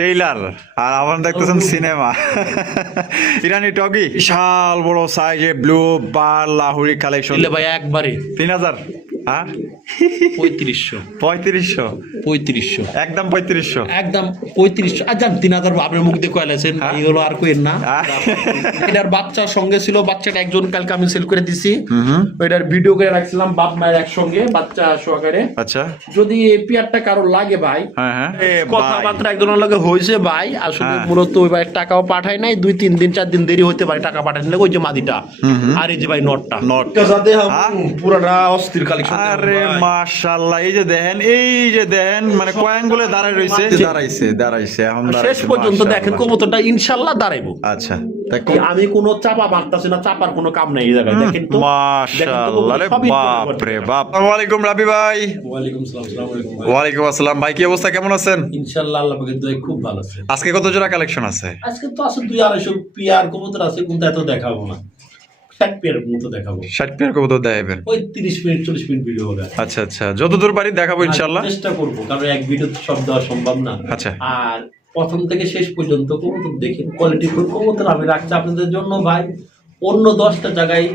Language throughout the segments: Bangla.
টেইলার আর আমার দেখতেছেন সিনেমা। ইরানি টগি বিশাল বড় সাইজে ব্লু বার লাহুরি কালেকশন ভাই একবারে 3000। হ্যাঁ 3500 একদম 3500 একদম 3500 আচ্ছা 3000 আপনার মুখ দিয়ে কয়লাছেন এইগুলো আর কইেন না। এটার বাচ্চার সঙ্গে ছিল, বাচ্চাটা একজন কালকে আমি সেল করে দিছি, ওইটার ভিডিও করে রাখছিলাম বাপ মায়ের একসঙ্গে বাচ্চা সহকারে। আচ্ছা যদি এই পেয়ারটা কারো লাগে ভাই, হ্যাঁ হ্যাঁ কথাবার্তা একজনের লাগে হয়েছে ভাই, আসলে মূলত ওই ভাই টাকাও পাঠায় নাই, 2-3 দিন 4 দিন দেরি হতে পারে টাকা পাঠায় নিলে। ওই যে মাদিটা আর এই যে ভাই নটটা পুরাটা অস্থির কালেকশন। আরে মাশাআল্লাহ, এই যে দেখেন মানে কয়েনগুলো দাঁড়াইছে এখন শেষ পর্যন্ত দেখেন কবুতরটা ইনশাআল্লাহ দাঁড়াইবো। আচ্ছা আমি কোনো চাপা মারতাছি না, চাপার কোনো কাম নাই এই জায়গায়। দেখেন তো মাশাআল্লাহ, রে বাপ রে বাপ। আসসালামু আলাইকুম রাবি ভাই। ওয়ালাইকুম আসসালাম। আসসালামু আলাইকুম ভাই। ওয়ালাইকুম আসসালাম ভাই, কি অবস্থা, কেমন আছেন? ইনশাআল্লাহ আল্লাহ পাকের দয়ায় খুব ভালো আছে। আজকে কত জোড়া কালেকশন আছে? আজকে তো আছে 2-250 পেয়ার কবুতর আছে, কিন্তু এত দেখাবো না, 60 পেয়ার মতো দেখাবো। 60 পেয়ার কবুতর দেখাবেন? ওই 30 মিনিট 40 মিনিট ভিডিও হবে। আচ্ছা আচ্ছা, যতদূর পারি দেখাবো ইনশাআল্লাহ, চেষ্টা করব, কারণ এক ভিডিওতে সব দেওয়া সম্ভব না। আচ্ছা, আর প্রথম থেকে শেষ পর্যন্ত কবুতর দেখেন, কোয়ালিটি ফুল কবুতর আমি রাখছি আপনাদের জন্য ভাই। অন্য 10টা জায়গায়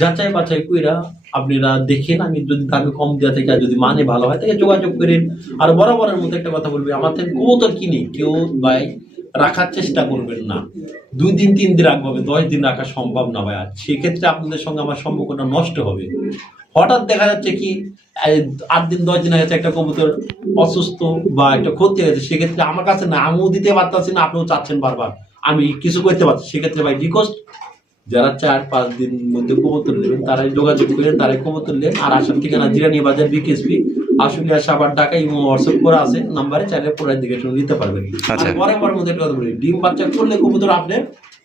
যাচাই বাছাই কইরা আপনারা দেখেন, আমি যদি দামে কম দেওয়া থেকে আর যদি মানে ভালো হয় তাহলে যোগাযোগ করেন। আর বরাবরের মতো একটা কথা বলবি, আমার থেকে কবুতর কিনি কেউ ভাই রাখার চেষ্টা করবেন না। 2 দিন 3 দিন রাখবো, 10 দিন রাখা সম্ভব না ভাই। আর সেক্ষেত্রে আপনাদের সঙ্গে আমার সম্পর্কটা নষ্ট হবে। হঠাৎ দেখা যাচ্ছে কি 8 দিন 10 দিন হয়েছে একটা কবুতর অসুস্থ বা একটা ক্ষতি হয়েছে, সেক্ষেত্রে আমার কাছে না আমিও দিতে পারতাছি না, আপনিও চাচ্ছেন বারবার, আমি কিছু করতে পারছি। সেক্ষেত্রে ভাই রিকোয়েস্ট, যারা 4-5 দিন মধ্যে কবুতর নেবেন তারাই যোগাযোগ করেন, তারাই কবুতর নেন। আর আসার ঠিকানা জিরানি বাজার বিকেএসপি আশুলিয়া সাভার ঢাকা, এবং হোয়াটসঅ্যাপ করা আছে নাম্বারে, চাইলে পুরাই দিকে শুনে নিতে পারবেন। পরে মধ্যে একটা কথা বলি, ডিম বাচ্চা করলে কবুতর আপনি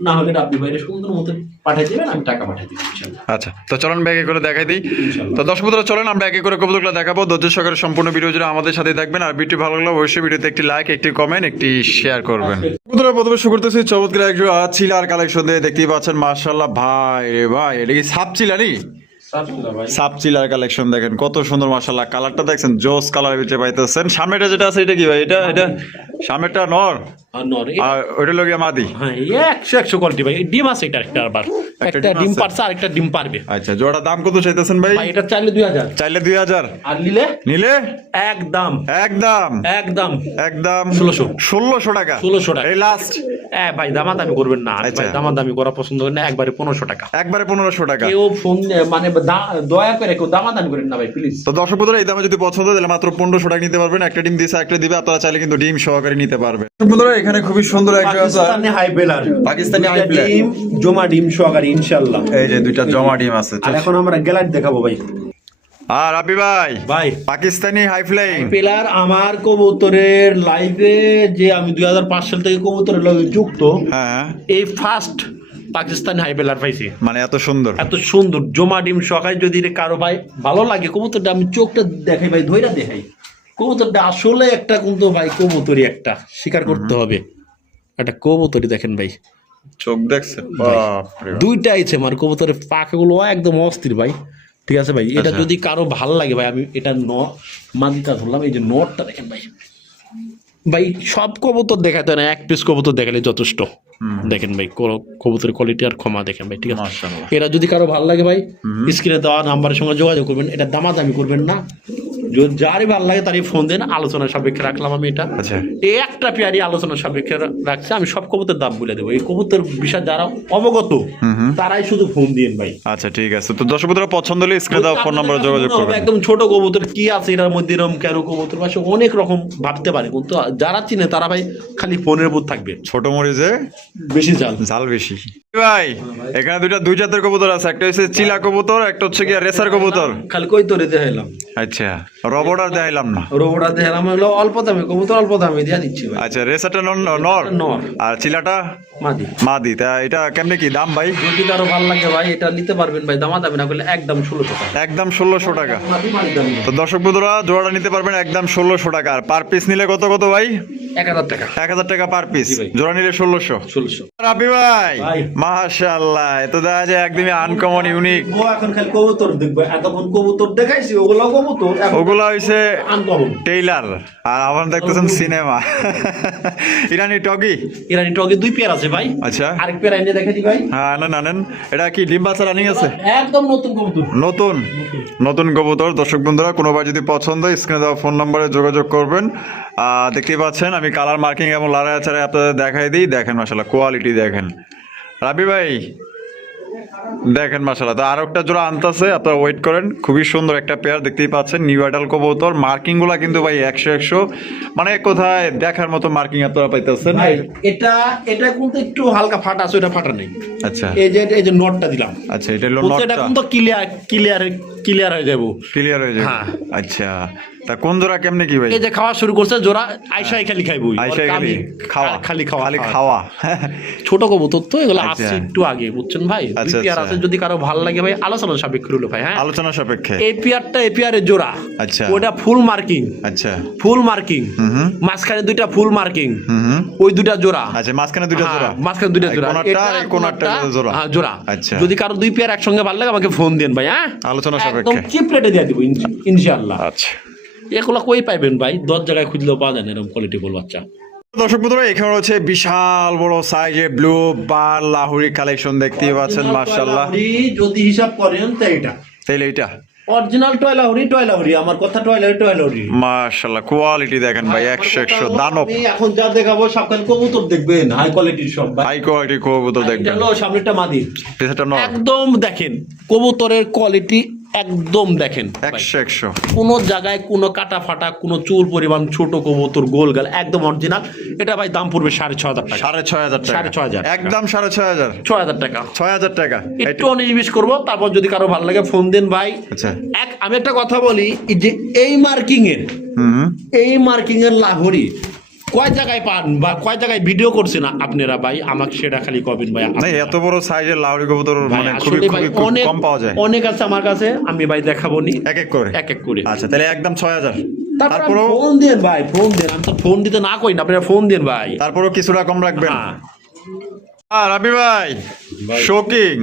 না হলে আপনি বাইরে সুন্দর মতো পাঠিয়ে দেবেন, আমি টাকা পাঠিয়ে দিব ইনশাআল্লাহ। আচ্ছা, তো চলুন ব্যাগে করে দেখাই দিই। তো দর্শক বন্ধুরা চলেন আমরা একে করে কবুতরগুলো দেখাবো। ধৈর্য সহকারে সম্পূর্ণ ভিডিও জুড়ে আমাদের সাথে থাকবেন। আর ভিডিও ভালো লাগলে অবশ্যই ভিডিওতে একটি লাইক, একটি কমেন্ট, একটি শেয়ার করবেন। বন্ধুরা প্রথমে শুরু করতেছি চমৎকার এক চিলার কালেকশন দিয়ে, দেখতেই পাচ্ছেন মাশাআল্লাহ ভাই রে ভাই, এটা কি সাপ চিলারি? সাপ চিলার কালেকশন দেখেন কত সুন্দর মাশাআল্লাহ, কালারটা দেখছেন জোস কালার ভিতরে পাইতেছেন। সামনেটা যেটা আছে এটা কি ভাই? এটা সামনেটা নর আর ওইটা লগে মাদি। হ্যাঁ 100 কোয়ালিটি ভাই, ডিম আছে এটা একটা, আবার একটা ডিম পারছে আর একটা ডিম পারবে। আচ্ছা, জোড়া দাম কত চাইতেছেন ভাই? এটা চাইলে 2000, চাইলে 2000, আর নিলে একদম 1600 টাকা। 1600 টাকা এই লাস্ট। ভাই দামাদামি করবেন না ভাই, দামাদামি করা পছন্দ করেন না, একবারে 1500 টাকা। একবারে 1500 টাকা। কেউ ফোন মানে দয়া করে কেউ দামাদামি করেন না ভাই প্লিজ। তো দর্শক বন্ধুরা এই দামে যদি পছন্দ হয় তাহলে মাত্র 1500 টাকা নিতে পারবেন। একটা ডিম দিছে একটা দিবে, আপনারা চাইলে কিন্তু ডিম সহকারে নিতে পারবেন। বন্ধুরা এখানে খুবই সুন্দর একটা পাকিস্তানি হাই বেলার, পাকিস্তানি হাই বেলার ডিম জমা ডিম সহকারে ইনশাআল্লাহ। এই যে দুইটা জমা ডিম আছে। আর এখন আমরা গ্যালারি দেখাবো ভাই। আর রাবি ভাই পাকিস্তানি হাই ফ্লাইং পেলার আমার কবুতরের লাইভে যে আমি 2005 সাল থেকে কবুতরের লগে যুক্ত, হ্যাঁ এই ফার্স্ট পাকিস্তানি হাই বেলার পাইছি। মানে এত সুন্দর জমা ডিম সহকারে যদি কারো ভাই ভালো লাগে কবুতরটা, আমি চোখটা দেখাই ভাই, ধইরা দেখাই কবুতরটা আসলে একটা, কিন্তু ভাই কবুতরই একটা, স্বীকার করতে হবে একটা কবুতরই। দেখেন ভাই চোখ দেখছেন, বাপরে দুইটা আইছে আমার কবুতরের পাখাগুলো একদম অস্থির ভাই। ঠিক আছে ভাই, এটা যদি কারো ভালো লাগে ভাই, আমি এটা মাদিটা ধরলাম, এই যে নটটা দেখেন ভাই। ভাই সব কবুতর দেখাতে না, এক পিস কবুতর দেখালে যথেষ্ট। দেখেন ভাই কবুতরের কোয়ালিটি আর ক্ষমা দেখেন ভাই। ঠিক আছে, এটা যদি কারো ভালো লাগে ভাই স্ক্রিনে দেওয়া নাম্বারের সঙ্গে যোগাযোগ করবেন। এটা দামাদামি করবেন না, যারই ভালো লাগে তারই ফোন দেন, আলোচনা সাপেক্ষে রাখলাম আমি এটা। এই একটা পেয়ারি আলোচনা সাপেক্ষে রাখছি, আমি সব কবুতর দাম বলে দেবো। এই কবুতর বিষয় যারা অবগত তারাই শুধু ফোন দিন ভাই। আচ্ছা ঠিক আছে, তো দর্শক বন্ধুরা পছন্দ হলে স্ক্রিনে দেওয়া ফোন নম্বরে যোগাযোগ করবেন। একদম ছোট কবুতর কি আছে এটার মধ্যে, এরকম কেন কবুতর পাশে অনেক রকম ভাবতে পারে, কিন্তু যারা চিনে তারা ভাই খালি ফোনের উপর থাকবে। ছোট মরিচে বেশি ঝাল বেশি। ভাই এখানে দুই জাতের কবুতর আছে, একটা হচ্ছে চিলা কবুতর, একটা হচ্ছে কি রেসার কবুতর। খালি কই তোরে দেখাইলাম। আচ্ছা, রবটার দেখাইলাম না, রবটার দেখালাম হলো অল্প দামে কবুতর, অল্প দামে দিয়া দিচ্ছি ভাই। আচ্ছা, রেসারটা নর আর চিলাটা মাদি। তা এটা কেমনে কি দাম ভাই? যদি কারো ভালো লাগে ভাই এটা নিতে পারবেন ভাই, দামাদামি না করলে একদম 1600 টাকা। একদম 1600 টাকা। তো দর্শক বন্ধুরা জোড়াটা নিতে পারবেন একদম 1600 টাকা। আর পার পিস নিলে কত ভাই? 1000 টাকা। 1000 টাকা পার পিস। জোড়া নিলে 1600। রাবি ভাই মাশাআল্লাহ, এ তো দেখা যায় একদমই আনকমন ইউনিক। ও এখন খালি কবুতর দেখবে, এতক্ষণ কবুতর দেখাইছি, ওগুলো কবুতর ওগুলা হইছে আনকমন। টেইলার, আর আমার দেখতেছেন সিনেমা। ইরানি টগি। ইরানি টগে 2 পেয়ার আছে ভাই। আচ্ছা, আরেক পেয়ার এনে দেখে দি ভাই। হ্যাঁ নেন। এটা কি ডিম বাচ্চা রানিং আছে? একদম নতুন কবুতর। নতুন কবুতর। দর্শক বন্ধুরা, কোনো ভাই যদি পছন্দ হয় স্ক্রিনে দেওয়া ফোন নম্বরে যোগাযোগ করবেন। দেখতেই পাচ্ছেন আমি কালার মার্কিং এবং লাড়ায় চাড়ায় আপনাদের দেখাই দিই। দেখেন মাশাআল্লাহ, কোয়ালিটি দেখেন। রাবি ভাই দেখেন মাশাআল্লাহ, তো আর একটা জোড়া আনতেছে, আপনারা ওয়েট করেন। খুবই সুন্দর একটা পেয়ার দেখতেই পাচ্ছেন, নিউ অ্যাডাল কবুতর। মার্কিং গুলা কিন্তু ভাই 100 মানে কোথায় দেখার মতো মার্কিং আপনারা পাইতেছেন। ভাই এটা কিন্তু একটু হালকা ফাটা আছে, ওটা ফাটা নেই। আচ্ছা, এই যে নটটা দিলাম। আচ্ছা, এটা হলো এটা নটটা। কিন্তু ক্লিয়ার হয়ে যাবো। ক্লিয়ার হয়ে যাবে। হ্যাঁ। আচ্ছা, তা কোন জোড়া কেমনে কি ভাই? এই যে খাওয়া শুরু করছে জোড়া, আইসাই খালি খাইবো। আইসা খালি খাওয়া, খালি খালি খাওয়া। ছোট কবুতর তো এগুলো আচ্ছা। আসছে একটু আগে, বুঝছেন ভাই। আচ্ছা, দুই পেয়ার আচ্ছা। আছে, যদি কারো ভালো লাগে ভাই আলোচনা সাপেক্ষে হলো ভাই। হ্যাঁ, আলোচনা সাপেক্ষে। এই পেয়ারের জোড়া। আচ্ছা। ওটা ফুল মার্কিং। আচ্ছা, ফুল মার্কিং। হুম। মাঝখানে 2টা ফুল মার্কিং। হুম। ওই 2টা জোড়া। আচ্ছা, মাঝখানে 2টা জোড়া। মাঝখানে 2টা জোড়া। কোনটা আর কোনটা জোড়া? হ্যাঁ, জোড়া। আচ্ছা। যদি কারো 2 পেয়ার একসঙ্গে ভালো লাগে আমাকে ফোন দেন ভাই। হ্যাঁ, আলোচনা একদম সাপেক্ষে। চিপ রেটে দিয়ে দিব ইনশাআল্লাহ। আচ্ছা, এগুলো কই পাইবেন ভাই? 10 জায়গায় খুঁজলেও পাওয়া যায় না এরকম কোয়ালিটি বল বাচ্চা। দর্শক বন্ধুরা, এখানে হচ্ছে বিশাল বড় সাইজে ব্লু বার লাহুরি কালেকশন দেখতেই পাচ্ছেন মাশাআল্লাহ। যদি হিসাব করেন তো এটা তাইলে এটা অরিজিনাল টয়লাহুরি, আমার কথা টয়লাহুরি। মাশাআল্লাহ, কোয়ালিটি দেখেন ভাই 100 দানব। আমি এখন যা দেখাবো সবখানে কবুতর দেখবেন, হাই কোয়ালিটির সব ভাই। হাই কোয়ালিটি কবুতর এটা দেখবেন। হলো সামনেরটা মাদি, পেছনেরটা নর। একদম দেখেন কবুতরের কোয়ালিটি একদম দেখেন ভাই। 100 কোনো জায়গায় কোনো কাটা ফাটা কোনো চুল পরিমাণ, ছোট কবুতর গোল গাল একদম অরিজিনাল। এটা ভাই দাম পড়বে 6,500 টাকা। 6,500 টাকা। 6,500 একদম 6,500। 6,000 টাকা। 6,000 টাকা। একটু নির্বিষ করবো, তারপর যদি কারো ভালো লাগে ফোন দেন ভাই। আচ্ছা। আমি একটা কথা বলি, এই যে এই মার্কিং এর লাহোরি কয় জায়গায় পান বা কয় জায়গায় ভিডিও করছেন আপনারা ভাই, আমাকে সেটা খালি কবেন ভাই। না, এত বড় সাইজের লাউরি কবুতর মানে খুবই আসলে ভাই খুবই কম পাওয়া যায়। অনেক আছে আমার কাছে, আমি ভাই দেখাবো নি এক এক করে। আচ্ছা, তাহলে একদম 6,000। তারপরে ফোন দেন ভাই, ফোন দেন। আমি তো ফোন দিতে না কই না, আপনারা ফোন দেন ভাই। তারপরও কিছুটা কম রাখবেন। হ্যাঁ, রাবি ভাই শোকিং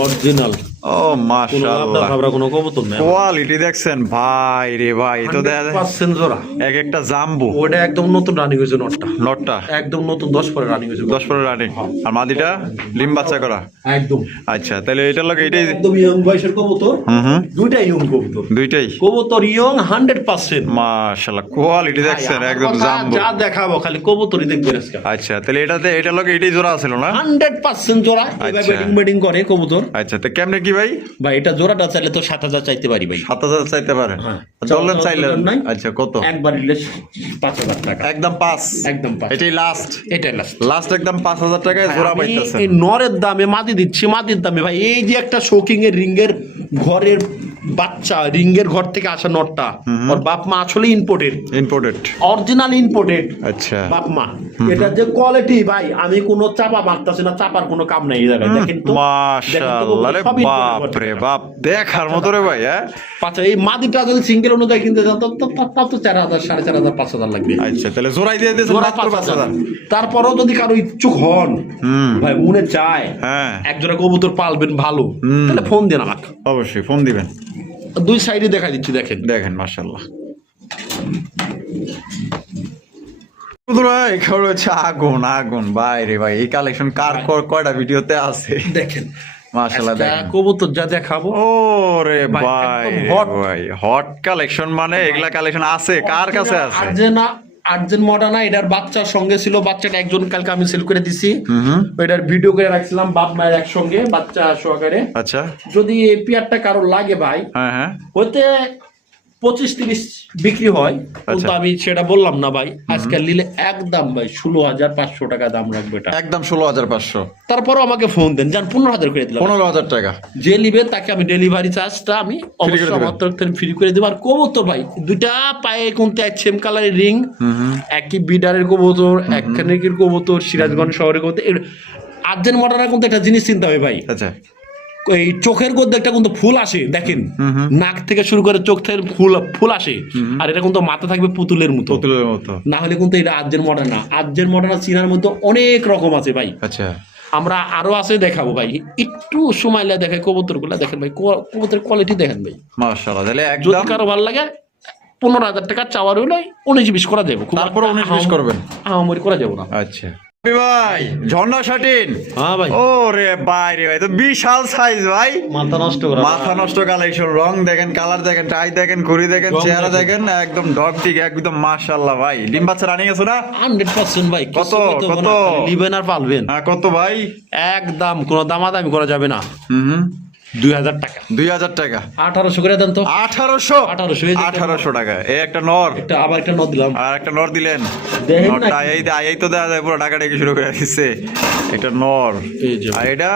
অরিজিনাল। ও মাশাআল্লাহ, কোনো কবুতর নাই। কোয়ালিটি দেখছেন ভাই রে ভাই, তো দেখা যায় 100% জোড়া। এক একটা জাম্বু। ওটা একদম নতুন রানিং হয়েছে নটটা একদম নতুন 10 পরে রানিং হয়েছে। 10 পরে রানিং, আর মাদিটা ডিম বাচ্চা করা। একদম। আচ্ছা, তাহলে এটার লগে এটাই একদম ইয়ং বয়সের কবুতর। হুম। দুইটাই ইয়ং কবুতর। দুইটাই কবুতর ইয়ং 100%। মাশাআল্লাহ, কোয়ালিটি দেখছেন একদম জাম্বু। যা দেখাবো খালি কবুতরই দেখবেন আজকে। আচ্ছা, তাহলে এটার লগে এটাই জোড়া ছিল না? 100% জোড়া। এইভাবে ব্যাটিং করে কবুতর। আচ্ছা, তো কেমনে কি ভাই? ভাই এটা জোড়াটা চাইলে তো 7,000 চাইতে পারি ভাই। 7,000 চাইতে পারেন? হ্যাঁ। চলেন চাইলে। নাই। আচ্ছা, কত? একবার নিলে 5,000 টাকা। একদম 5। একদম 5। এটাই লাস্ট। এটাই লাস্ট। লাস্ট একদম 5,000 টাকায় জোড়া পাইতেছেন। এই নরের দামে মাদি দিচ্ছি, মাদির দামে ভাই। এই যে একটা শোকিং এর রিঙ্গের ঘরের বাচ্চা, রিঙ্গের ঘর থেকে আসা নটটা, ওর বাপ মা আসলে ইম্পোর্টেড, অরিজিনাল ইম্পোর্টেড। আচ্ছা, বাপ মা এটা যে কোয়ালিটি ভাই, আমি কোনো চাপা মারতাছি না, চাপার কোনো কাম নাই এই জায়গায়। দেখেন তো মাশাআল্লাহ রে বাপ রে বাপ, দেখার মতো রে ভাই। হ্যাঁ, আচ্ছা, এই মাদিটা যদি সিঙ্গেল অনুযায়ী কিনতে যান তো 4,000, 4,500, 5,000 লাগবে। আচ্ছা, তাহলে জোড়াই দিয়ে দিয়েছেন মাত্র 5,000। তারপরেও যদি কারো ইচ্ছুক হন ভাই, মনে চায় হ্যাঁ একজোড়া কবুতর পালবেন ভালো, তাহলে ফোন দেন আমাকে। অবশ্যই ফোন দিবেন। দুই সাইডে দেখাই দিচ্ছি, দেখেন মাশাআল্লাহ। বন্ধুরা, এখানে হচ্ছে আগুন বাইরে ভাই। এই কালেকশন কার কয়টা ভিডিওতে আছে দেখেন মাশাআল্লাহ। দেখেন কবুতর যা দেখাবো, ওরে ভাই ভাই, হট কালেকশন মানে এগুলা কালেকশন আছে কার কাছে আছে? আর্জেন্ট মডার্না এটার বাচ্চার সঙ্গে ছিল। বাচ্চাটা একজন কালকে আমি সেল করে দিছি, এটার ভিডিও করে রাখছিলাম বাপ মায়ের একসঙ্গে বাচ্চা সহকারে। আচ্ছা, যদি এই পেয়ারটা কারো লাগে ভাই, হ্যাঁ হতে 25-30 বিক্রি হয়, কিন্তু আমি সেটা বললাম না ভাই। আজকাল নিলে একদম ভাই 16,500 টাকা দাম রাখবে এটা, একদম 16,500। তারপরও আমাকে ফোন দেন, যান 15,000 করে দিলাম। 15,000 টাকা যে নিবে তাকে আমি ডেলিভারি চার্জটা আমি অবশ্যই আমার তরফ থেকে ফ্রি করে দেবো। আর কবুতর ভাই দুইটা পায়ে কোনতে সেম কালারের রিং, একই বিডারের কবুতর, একখানে কবুতর, সিরাজগঞ্জ শহরের কবুতর। আর্জেন্ট মডার্না কিন্তু একটা জিনিস চিন্তা হবে ভাই, আচ্ছা, এই চোখের মধ্যে একটা কিন্তু ফুল আসে, দেখেন নাক থেকে শুরু করে চোখ থেকে ফুল আসে, আর এটা কিন্তু মাথা থাকবে পুতুলের মতো, না হলে কিন্তু এটা আর্জেন্ট মডার্না। আর্জেন্ট মডার্না চিনার মধ্যে অনেক রকম আছে ভাই। আচ্ছা, আমরা আরো আছে দেখাবো ভাই, একটু সময় লাগে দেখে কবুতর গুলা দেখেন ভাই, কবুতরের কোয়ালিটি দেখেন ভাই। মাশাআল্লাহ, তাহলে যদি একদম কারো ভালো লাগে 15,000 টাকা চাওয়ার হইলে 19-20 করা যাবে, তারপর 19-20 করবেন। আমারি করা যাবে না। আচ্ছা রাব্বি ভাই, ঝর্ণা শাটিন, হ্যাঁ ভাই, ওরে ভাই রে ভাই, তো বিশাল সাইজ ভাই, মাথা নষ্ট করা মাথা নষ্ট কালেকশন, রং দেখেন, কালার দেখেন, টাই দেখেন, ঘুড়ি দেখেন, রং চেহারা দেখেন। দেখেন, একদম ডগ ঠিক, একদম মাশাআল্লাহ ভাই। ডিম বাচ্চা রানিং আছে না? 100% ভাই। কত? কত? নিবেন আর পালবেন হ্যাঁ, কত ভাই? একদম, কোনো দামাদামি করা যাবে না। হুম 2000 টাকা, 2000 টাকা, 1800 করে দেন তো। 1800, 1800 এই যে 1800 টাকা। এই একটা নর, একটা আবার একটা নদ দিলাম। আর একটা নর দিলেন। দেখেন না নরটা এই তো দেখা যায় পুরো ঢাকা ডেকে শুরু করে দিচ্ছে। একটা নর, এই যে আর এটা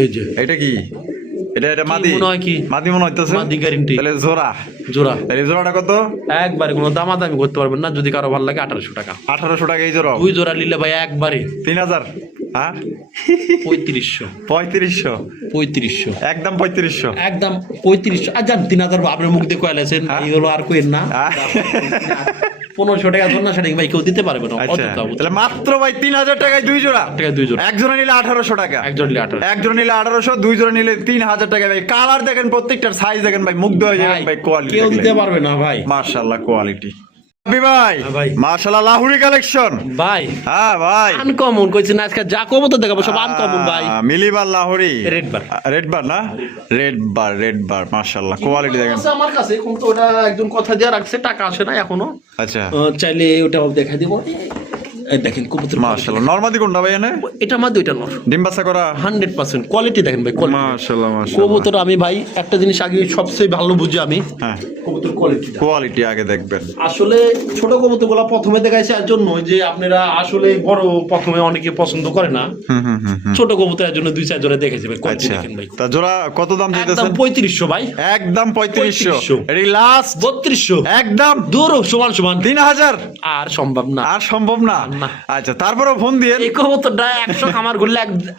এই যে এটা কি? এটা মাদি মনে হয় কি? মাদি মনে হইতেছে। মাদি গ্যারান্টি। তাহলে জোড়া, জোড়া তাহলে জোড়াটা কত? একবারে কোনো দামাদামি করতে পারবেন না, যদি কারো ভালো লাগে 1800 টাকা। 1800 টাকা এই জোড়া। 2 জোড়া নিলে ভাই একবারে 3000, হ্যাঁ 3500, 3500, 3500 একদম 3500। একদম 3500। আর জান 3000 আপনার মুখ দিয়ে কয়ালেছেন, এই হলো আর কইেন না। হ্যাঁ? 1500 টাকা জন্য সেটা ভাই কেউ দিতে পারবে না। আচ্ছা, তাহলে মাত্র ভাই 3000 টাকায় 2 জোড়া। টাকায় 2 জোড়া, এক জোড়া নিলে 1800 টাকা, এক জোড়া নিলে 1800। এক জোড়া নিলে 1800, 2 জোড়া নিলে 3000 টাকা ভাই। কালার দেখেন, প্রত্যেকটার সাইজ দেখেন ভাই, মুগ্ধ হয়ে যাবেন ভাই কোয়ালিটি কেউ দিতে দেখলে। পারবে না ভাই। মাশাআল্লাহ কোয়ালিটি। রাব্বি ভাই, হ্যাঁ ভাই। মাশাআল্লাহ লাহুরি কালেকশন। ভাই হ্যাঁ ভাই, আনকমন কইছেন আজকে, যা কবো তো দেখাবো সব আনকমন ভাই। মিলিবার লাহুরি, রেড বার। রেড বার না, রেড বার মাশাআল্লাহ কোয়ালিটি দেখেন। আছে আমার কাছে, এখন তো ওটা একজন কথা দিয়ে রাখছে, টাকা আসে না এখনো। আচ্ছা চাইলে ওটা দেখা দিব। এই দেখেন কবুতর মাশাআল্লাহ। নরমাদি কোনটা ভাই এনে? এটা মা দুইটা নর, ডিম বাচ্চা করা? 100% কোয়ালিটি দেখেন ভাই, কোয়ালিটি। মাশাআল্লাহ মাশাআল্লাহ। কবুতর আমি ভাই একটা জিনিস আগে সবচেয়ে ভালো বুঝি আমি, হ্যাঁ, কবুতর কোয়ালিটি। কোয়ালিটি আগে দেখবেন। আসলে ছোট কবুতরগুলো প্রথমে দেখাইছে এর জন্য যে আপনারা আসলে বড় প্রথমে অনেকে পছন্দ করে না, হুম। ছোট কবুতরের জন্য 2-4 জোড়া দেখেছে ভাই, কোয়ালিটি আচ্ছা, দেখেন ভাই। তা জোড়া কত দাম একদম দিতেছেন? 3500 ভাই, একদম 3500। 3500 এটি লাস্ট 3200, একদম দূর সমান সমান 3000। আর সম্ভব না। আর সম্ভব না? না। আচ্ছা, তারপরেও ফোন দিয়ে। এই কবুতরটা 100 খামার ঘুরলে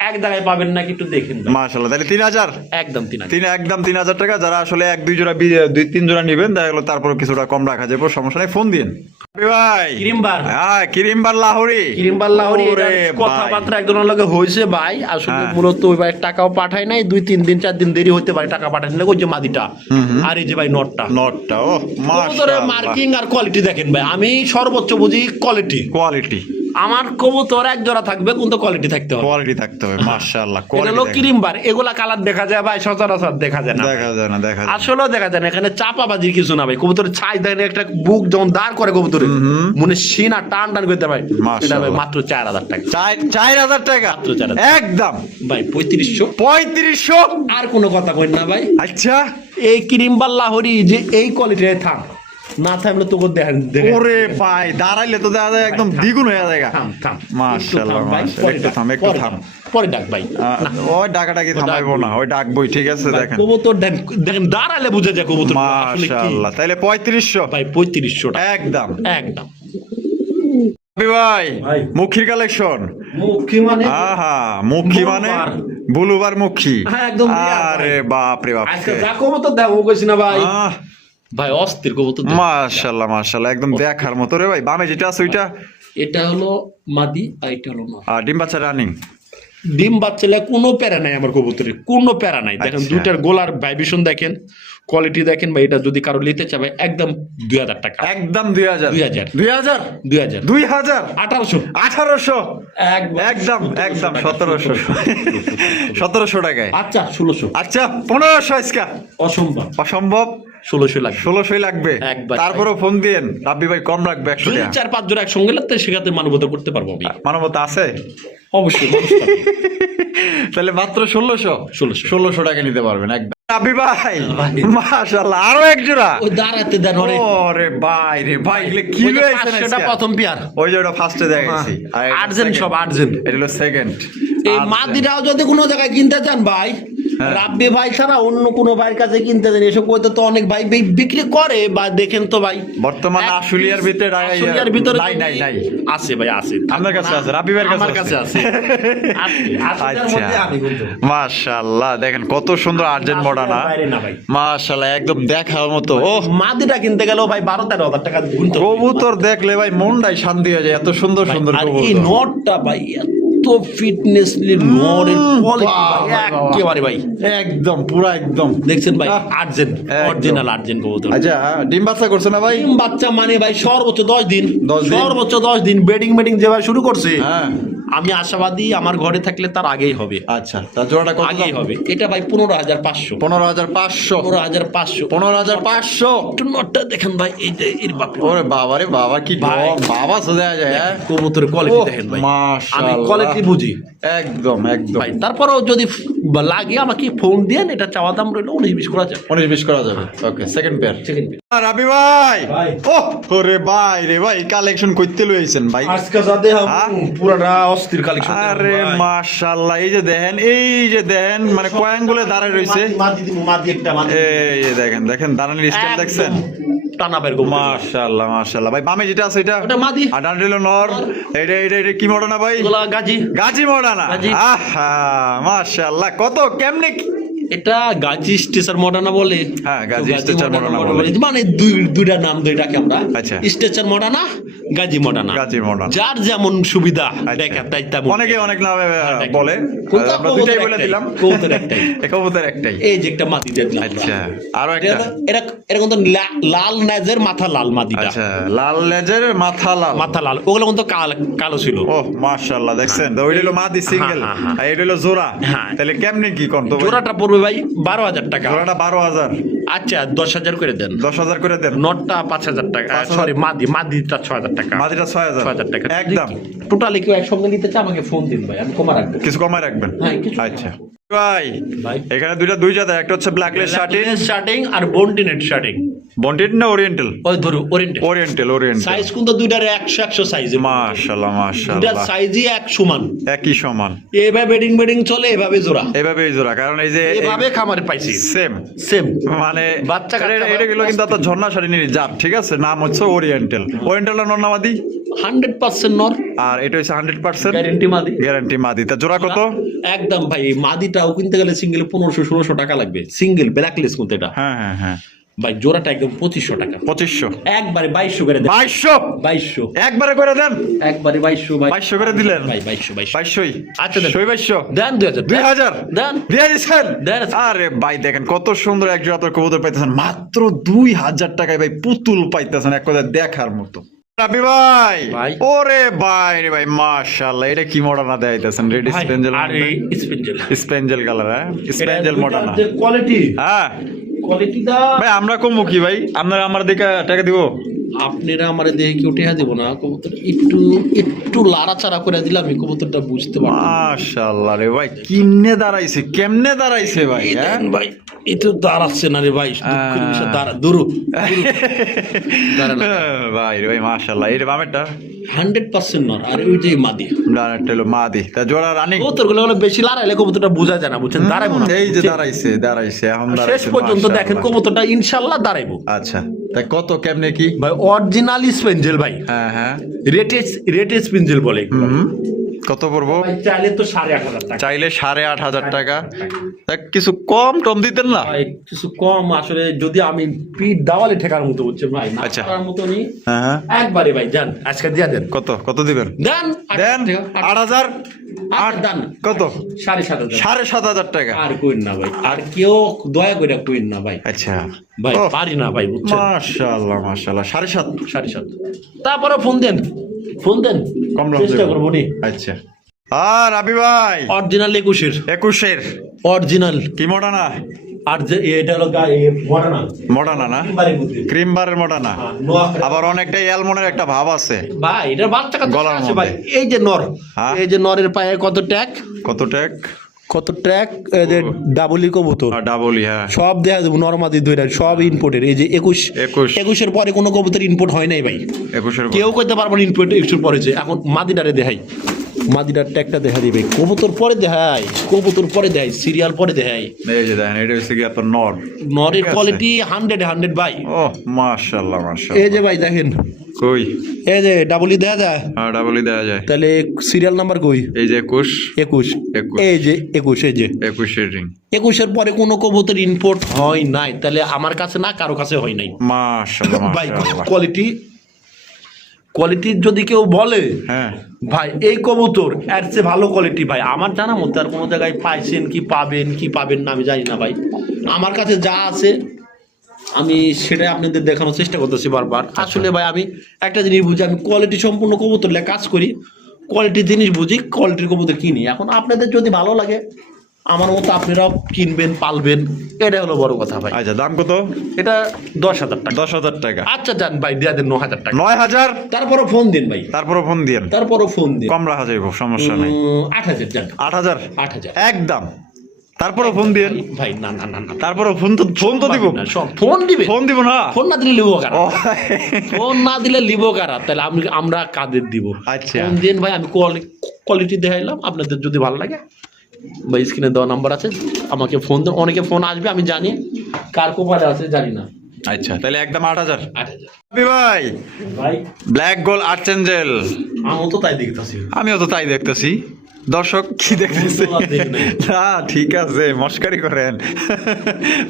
এক জায়গায় পাবেন না, একটু দেখেন ভাই। মাশাআল্লাহ, তাহলে 3000। একদম 3000। একদম 3000 টাকা। যারা আসলে 1-2 জোড়া 2-3 জোড়া নেবেন, দেখা গেলো তারপরে কিছুটা কম রাখা যাবে, সমস্যা নেই, ফোন দিন। রাব্বি ভাই, ক্রিমবার। হ্যাঁ কিরিমবার লাহোরি। ক্রিমবার লাহোরি, ওরে এটার ভাই। কথাবার্তা একজনের লগে হয়েছে ভাই, আসলে হ্যাঁ। মূলত ওই ভাই টাকাও পাঠায় নাই, 2-3 দিন 4 দিন দেরি হতে পারে টাকা পাঠায় না, ওই যে মাদিটা আর এই যে ভাই নটটা। নটটা ও কবুতরের মাশাআল্লাহ, মার্কিং আর কোয়ালিটি দেখেন ভাই, আমি সর্বোচ্চ বুঝি কোয়ালিটি। কোয়ালিটি আমার কবুতর এক জোড়া থাকবে কিন্তু কোয়ালিটি থাকতে হবে। কোয়ালিটি থাকতে হবে। মাশাআল্লাহ এটা হলো কোয়ালিটি ক্রিমবার, এগুলা কালার দেখা যায় ভাই, সচরাচর দেখা যায় না। দেখা যায় না, দেখা যায় না। আসলেও দেখা যায় না, এখানে চাপাবাজির কিছু না ভাই। কবুতরের ছাই দেখেন, একটা বুক যখন দাঁড় করে কবুতরে মনে সিনা টান টান করতে ভাই, এটা ভাই মাশাআল্লাহ। মাত্র 4000 টাকা। 4000 টাকা মাত্র 4000। একদম ভাই 3500। 3500। আর কোনো কথা কই না ভাই, আচ্ছা, এই ক্রিমবার লাহোরি যে এই কোয়ালিটির থাম না থামলে তোকে দেখেন ওরে ভাই, দাঁড়াইলে তো দেখা যায় একদম দ্বিগুণ হয়ে যায়। থাম থাম মাশাআল্লাহ, একটু থাম ভাই, মাশাআল্লাহ, একটু থাম, একটু পরে থাম। পরে ডাক ভাই। না, ওই ডাকাটাকি থামাইবো না, ওই ডাকবই, ঠিক আছে ভাই, দেখেন। কবুতর দেখেন দাঁড়ালে বুঝে যায় কবুতর আসলে কি। মাশাআল্লাহ, তাইলে 3500 ভাই 3500 টাকা একদম। একদম। রাব্বি ভাই, ভাই। মুখির কালেকশন। মুখী মানে আহা, মুখি মানে বুলুবার। বুলুবার মুখি। হ্যাঁ, একদম real আরে বাপ রে বাপ। আজকে যা কবুতর দেখো কইছি না ভাই, আহ, ভাই অস্থির কবুতর দেখো। মাশাআল্লাহ মাশাআল্লাহ, একদম দেখার মতো রে ভাই। বামে যেটা আছে ওইটা এটা হলো মাদি আর এটা হলো নর। ডিম বাচ্চা রানিং। ডিম বাচ্চালে কোনো প্যারা নাই আমার কবুতরের, কোনো প্যারা নাই। দেখেন আচ্ছা। দুইটার গোলার ভাইব্রেশন দেখেন, কোয়ালিটি দেখেন ভাই। এটা যদি কারো নিতে চাবে একদম 2000 টাকা। একদম 2000। 2000 2000 2000 2000 1800 1800 একদম একদম একদম 1700 1700 টাকায়। আচ্ছা 1600 আচ্ছা 1500 আজকা অসম্ভব, অসম্ভব। 1600 লাগবে। 1600 লাগবে। একবার। তারপরেও ফোন দিন, রাব্বি ভাই কম রাখবে 100 যদি টাকা। 4-5 জোড়া একসঙ্গে লাগতে সেখানে মানবতা করতে পারবো আমি, মানবতা আছে? অবশ্যই মানুষ পাবে। তাহলে মাত্র 1600 1600 টাকা নিতে পারবেন একদম। রাব্বি ভাই, ভাই। মাশাআল্লাহ, আরো এক জোড়া। ওই দাঁড়াতে দেন ওরে, ওরে ভাই রে ভাই, এগুলো কি ওই যে লইছেন 500টা আজকে? প্রথম পেয়ার, ওই যে ওটা ফার্স্টে দেখাইছি, আর এটা আর্জেন্ট second। সব আর্জেন্ট। এটা হলো সেকেন্ড। এই মাদিরাও যদি কোনো জায়গায় কিনতে চান ভাই, হ্যাঁ। রাব্বি ভাই ছাড়া অন্য কোনো ভাইয়ের কাছে কিনতে দেন, এসব কইতে তো অনেক ভাই বিক্রি করে বা দেখেন তো ভাই। বর্তমান আশুলিয়ার ভিতরে আশুলিয়ার ভিতরে নাই যদি- নাই নাই আছে ভাই, আছে। আপনার কাছে আছে, রাব্বি ভাইয়ের কাছে আমার কাছে আছে। আশুলিয়ার মধ্যে আমি কিন্তু। মাশাআল্লাহ, দেখেন কত সুন্দর আর্জেন্ট মডার্ন। বাইরে না ভাই। মাশাআল্লাহ, একদম দেখার মতো। ও মাদিটা কিনতে গেলেও ভাই 12-13 হাজার টাকা গুনতে হবে। কবুতর দেখলে ভাই মনটাই শান্তি হয়ে যায়, এত সুন্দর সুন্দর আর এই কবুতর। নটটা ভাই এত এত ফিটনেসলি নরের কোয়ালিটি একেবারে ভাই একদম পুরা একদম দেখছেন ভাই আহ, আর্জেন্ট একদম। অরিজিনাল আর্জেন্ট কবুতর আচ্ছা ডিম বাচ্চা করছে না ভাই? ডিম বাচ্চা মানে ভাই সর্বোচ্চ 10 দিন 10 দিন। সর্বোচ্চ 10 দিন বেডিং যেভাবে শুরু করছে হ্যাঁ আমি আশাবাদী আমার ঘরে থাকলে তার আগেই হবে আচ্ছা তা জোড়াটা কত? আগেই হবে এটা ভাই 15,500 15,500 15,500 15,500 একটু নটটা দেখেন ভাই এই যে এর বাপ ওরে বাবা রে বাবা কি ভাই। ডম, বাবা সোজা যায় হ্যাঁ? কবুতরের কোয়ালিটি ওহ, দেখেন ভাই আমি মাশাআল্লাহ। কোয়ালিটি বুঝি একদম একদম ভাই তারপরেও যদি লাগে আমাকে ফোন দেন এটা চাওয়া দাম রইলো 19-20 করা যায় 19-20 করা যাবে ওকে সেকেন্ড পেয়ার সেকেন্ড রাবি ভাই ভাই। ও রে ভাই রে ভাই কালেকশন করতে লইছেন ভাই আজকে যা দেখাবো হ্যাঁ? পুরাটা অস্থির কালেকশন আরে মাশাআল্লাহ এই যে দেখেন মানে কয়েনগুলো দাঁড়ায় রইছে মাদি একটা মাদি এই যে দেখেন দাঁড়ানোর স্টাইল দেখছেন টানা বের গো মাশাআল্লাহ ভাই বামে যেটা আছে এটা ওটা মাদি। আর ডান দিল নর এটা কি মডানা ভাই? এগুলা গাজি গাজী মডানা গাজী। আহা মাশাআল্লাহ কত কেমনে এটা গাজি স্টেচার মডার্না বলে হ্যাঁ, গাজী তো স্টেচার মডার্না বলে। মানে দুইটা নাম দুইটাকে আমরা আচ্ছা। স্টেচার Moderna Gazi Moderna Gazi Moderna. যার যেমন সুবিধা আচ্ছা। দেখা তাই তেমন অনেকে অনেক নামে দেখেন। বলে কোনটা আমরা দুইটাই বলে একটাই, দিলাম কবুতর একটাই। কবুতর একটাই এই যে একটা মাদি দেখলাম আমরা। আচ্ছা আরো একটা এটা এরকম তো লাল নেজের মাথা লাল মাদিটা আচ্ছা লাল লেজের মাথা লাল মাথা লাল ওগুলো কিন্তু কালো ছিল ও মাশাআল্লাহ দেখছেন তো ওইটা হলো মাদি সিঙ্গেল হ্যাঁ, হ্যাঁ। আর এটা হলো জোড়া হ্যাঁ। তাহলে কেমনে কি কোন তো ভাই? জোড়াটা পড়বে ভাই 12,000 টাকা জোড়াটা 12,000 আচ্ছা 10,000 করে দেন 10,000 করে দেন নটটা 5,000 টাকা 5,000 সরি মাদিটা 6,000 টাকা মাদিটা 6,000 টাকা একদম টোটালি কেউ একসঙ্গে নিতে চায় আমাকে ফোন দিন ভাই আমি কমা রাখবো কিছু কমায় রাখবেন হ্যাঁ, কিছু আচ্ছা ভাই ভাই এখানে দুই জাতের একটা হচ্ছে ব্ল্যাকলেস শার্টিন শার্টিং আর বন্টিনেট শার্টিং বন্টেড না ওরিয়েন্টাল ওই ধরো ওরিয়েন্টেড ওরিয়েন্টাল সাইজ কিন্তু দুইটার 100 সাইজ মাশাআল্লাহ দুইটা মাশাআল্লাহ সাইজই এক সমান একই সমান এভাবে বেডিং চলে এভাবে জোড়া এভাবে এই জোড়া কারণ এই যে এভাবে খামারে পাইছি সেম সেম মানে বাচ্চা কাচ্চা এটা গেল কিন্তু আপনার ঝর্ণা শাড়ির জাত ঠিক আছে নাম হচ্ছে ওরিয়েন্টাল নন্নামাদি 100% নর আর এটা হচ্ছে 100% গ্যারান্টি মাদি গ্যারান্টি মাদি তা জোড়া কত? একদম ভাই এই মাদিটাও কিনতে গেলে সিঙ্গেল 1500-1600 টাকা লাগবে সিঙ্গেল ব্ল্যাকলেস কিন্তু এটা হ্যাঁ ভাই জোড়াটা একদম 2500 টাকা 2500 একবারে 2200 করে দেন 2200 2200 একবারে করে দেন একবারে 2200 ভাই 2200 করে দিলেন ভাই 2200 2200ই আচ্ছা দেন। 2200 দেন 2000 2000 দেন দিয়ে দিচ্ছেন দেন। আরে ভাই দেখেন কত সুন্দর এক জোড়া তোর কবুতর পাইতেছেন মাত্র 2000 টাকায় ভাই পুতুল পাইতেছেন এক কথা দেখার মতো রাবি ভাই ভাই। ওরে ভাই রে ভাই মাশাআল্লাহ এটা কি মডার্না দেখাইতেছেন রেড ভাই, স্পেঞ্জেল আরে স্পেঞ্জেল স্পেঞ্জেল কালার হ্যাঁ স্পেঞ্জেল মডার্না যে কোয়ালিটি হ্যাঁ কোয়ালিটিটা ভাই আমরা কমু কি ভাই আপনারা আমার দিকে টাকা দিব আপনারা আমারে দেখে কি উঠে দিব না কবুতর একটু লাড়াচাড়া করে দিলে আমি কবুতরটা বুঝতে পারবো মাশাআল্লাহ রে ভাই কিন্নে দাঁড়াইছে কেমনে দাঁড়াইছে ভাই হ্যাঁ ভাই এটা দাঁড়াচ্ছে না রে ভাই দুঃখের বিষয় দূর দাঁড়া না ভাই রে ভাই মাশাআল্লাহ এই রে বামেরটা 100% নর আর ওই যে মাদি ডানেরটা হলো মাদি তা জোড়া রানিং কবুতরগুলো হলো বেশি লাড়াইলে কবুতরটা বোঝা যায় না বুঝছেন দাঁড়াইবো না এই যে দাঁড়াইছে এখন শেষ দাঁড়াইছে পর্যন্ত মাশাআল্লাহ। দেখেন কবুতরটা ইনশাআল্লাহ দাঁড়াইবো আচ্ছা তাই কত কেমনে কি ভাই অরিজিনাল স্পেঞ্জেল ভাই হ্যাঁ রেটেড স্পেঞ্জেল বলে কত পড়বো ভাই চাইলে তো 8,500 টাকা চাইলে 8,500 টাকা তা কিছু কম টম দিতেন না ভাই কিছু কম আসলে যদি আমি পিঠ দাওয়ালে ঠেকার মতো বুঝছেন ভাই না আচ্ছা। করার মতো নি হ্যাঁ একবারে ভাই যান আজকে দিয়া দেন কত দিবেন দেন দেন 8,000 আট দান কত 7,500 7,500 টাকা আর কইন না ভাই আর কেউ দয়া করে কইন না ভাই আচ্ছা ভাই ওহ, পারি না ভাই বুঝছেন মাশাআল্লাহ 7,500 7,500 তারপরে ফোন দেন কম দাম চেষ্টা দেবো। করবো নি আচ্ছা আর রাবি ভাই অরিজিনাল 21-এর অরিজিনাল কি মডানা আর যে এটা হলো মডার্ন মডানা না বাড়ির মধ্যে ক্রিম বারের মডানা আবার অনেকটা অ্যালমন্ডের একটা ভাব আছে ভাই এটা বাচ্চা কাচ্চা গলার আছে ভাই মধ্যে। এই যে নর হ্যাঁ। এই যে নরের পায়ে কত ট্যাগ কত ট্যাগ এই যে ডাবলি কবুতর ডাবলই হ্যাঁ সব দেখা যাবো নরমাদি দুইটা সব ইম্পোর্টের এই যে 21 পরে কোনো কবুতর ইম্পোর্ট হয় নাই ভাই 21-এর কেউ কইতে পারবো না ইম্পোর্ট 21 পরে যে এখন মাদিডারে দেখাই মাদিডার ট্যাগটা দেখা দিবে কবুতর পরে দেখাই সিরিয়াল পরে দেখাই এই যে দেখেন এটা হচ্ছে কি আপনার নর নরের ঠিক আছে। কোয়ালিটি 100 ভাই ও মাশাআল্লাহ এই যে ভাই দেখেন কই এই যে ডাবলি দেখা যায় হ্যাঁ ডাবলই দেওয়া যায় তাহলে সিরিয়াল নাম্বার কই এই যে 21 21 21 এই যে 21 এই যে 21-এর রিং 21-এর পরে কোনো কবুতর ইম্পোর্ট হয় নাই তাহলে আমার কাছে না কারো কাছে হয় নাই মাশাআল্লাহ ভাই মাশাআল্লাহ কোয়ালিটি কোয়ালিটির যদি কেউ বলে হ্যাঁ ভাই এই কবুতর এর চেয়ে ভালো কোয়ালিটি ভাই আমার জানা মতো আর কোনো জায়গায় পাইছেন কি পাবেন না আমি জানি না ভাই। আমার কাছে যা আছে আমি সেটাই আপনাদের দেখানোর চেষ্টা করতেছি বারবার। আসলে ভাই আমি একটা জিনিস বুঝি, আমি কোয়ালিটি সম্পূর্ণ কবুতর নিয়ে কাজ করি, কোয়ালিটির জিনিস বুঝি, কোয়ালিটির কবুতর কিনি। এখন আপনাদের যদি ভালো লাগে আমার মতো আপনারাও কিনবেন পালবেন, এটা হলো বড় কথা ভাই। আচ্ছা দাম কত? এটা 10,000 টাকা। 10,000 টাকা। আচ্ছা যান ভাই দিয়ে দেন 9,000 টাকা। 9,000? তারপরও ফোন দিন ভাই, তারপরে ফোন দিয়েন, তারপরও ফোন দিন। কম রাখা যাইব, সমস্যা নাই। 8,000 যান। 8,000? 8,000 একদম। তারপরে ফোন দিয়েন ভাই। না না না না, তারপরে ফোন তো দিব। সব ফোন দিবে, ফোন দিব না? ফোন না দিলে লিবো কারা? ও, ফোন না দিলে লিবো কারা? তাহলে আমরা কাদের দিব? আচ্ছা। ফোন দিন ভাই, আমি কোয়ালিটি দেখাইলাম, আপনাদের যদি ভালো লাগে ভাই স্ক্রিনে দেওয়া নাম্বার আছে, আমাকে ফোন দেন। অনেকে ফোন আসবে আমি জানি, কার কোপারে আছে জানি না। আচ্ছা তাহলে একদম 8,000। 8,000 ভাই ভাই। ব্ল্যাক গোল আর্চেঞ্জেল, আমিও তো তাই দেখতেছি। আমিও তো তাই দেখতেছি। দর্শক কি দেখতেছে? না ঠিক আছে, মস্কারি করেন।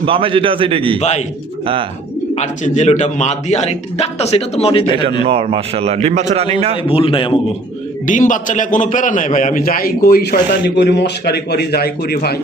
বামে যেটা আছে এটা কি ভাই হ্যাঁ আর্চেঞ্জেল ওটা মাদি, আর এটা ডাক্তার সেটা তো নরি দেখা এটা যায়। নর, মাশাআল্লাহ। ডিম বাচ্চা রানিং না? ভাই ভুল নাই আমাগো, ডিম বাচ্চালে কোনো প্যারা নাই ভাই। আমি যাই কই শয়তানি করি, মস্কারি করি, যাই করি ভাই।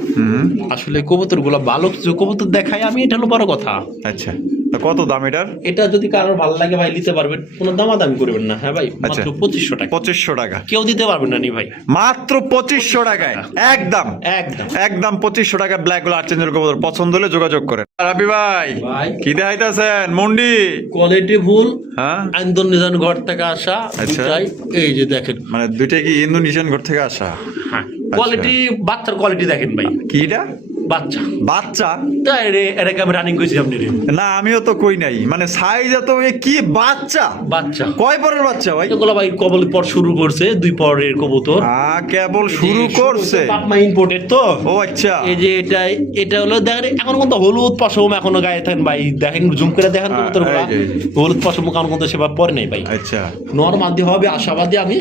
আসলে কবুতর গুলা ভালো কিছু কবুতর দেখাই আমি, এটা হলো বড় কথা। আচ্ছা তা কত দাম এটার? এটা যদি কারোর ভালো লাগে ভাই নিতে পারবেন, কোনো দামাদামি করবেন না। হ্যাঁ ভাই, আচ্ছা। মাত্র 2500 টাকা। 2500 টাকা? কেউ দিতে পারবেন না নি ভাই, মাত্র 2500 টাকায় একদম একদম একদম 2500 টাকা ব্ল্যাক গোল আর্চেঞ্জেল কবুতর। পছন্দ হলে যোগাযোগ করেন। রাবি ভাই ভাই কি দেখাইতেছেন? মুন্ডি? কোয়ালিটি ফুল হ্যাঁ ইন্দোনেশিয়ান ঘর থেকে আসা আচ্ছা। দুটাই, এই যে দেখেন। মানে দুইটা কি ইন্দোনেশিয়ান ঘর থেকে আসা? হ্যাঁ কোয়ালিটি, বাচ্চার কোয়ালিটি দেখেন ভাই। কি এটা? বাচ্চা বাচ্চা? তাই রে, এটাকে আমি রানিং করেছি আপনি রে। না আমিও তো কই নাই, মানে সাইজ এত কি বাচ্চা? বাচ্চা কয় পরের বাচ্চা ভাই? এগুলো ভাই কবল পর শুরু করছে, 2 পরের কবুতর। কেবল শুরু করছে? পাপমা ইম্পোর্টেড তো। ও আচ্ছা। এই যে এটা হলো দেখেন, এখন কিন্তু হলুদ পশম এখনো গায়ে থাকেন ভাই, দেখেন জুম করে দেখেন কবুতর গুলা, এই যে। হলুদ পশম কারণ কিন্তু সেবা পরে নাই ভাই। আচ্ছা নরমাল দিয়ে হবে আশাবাদী আমি।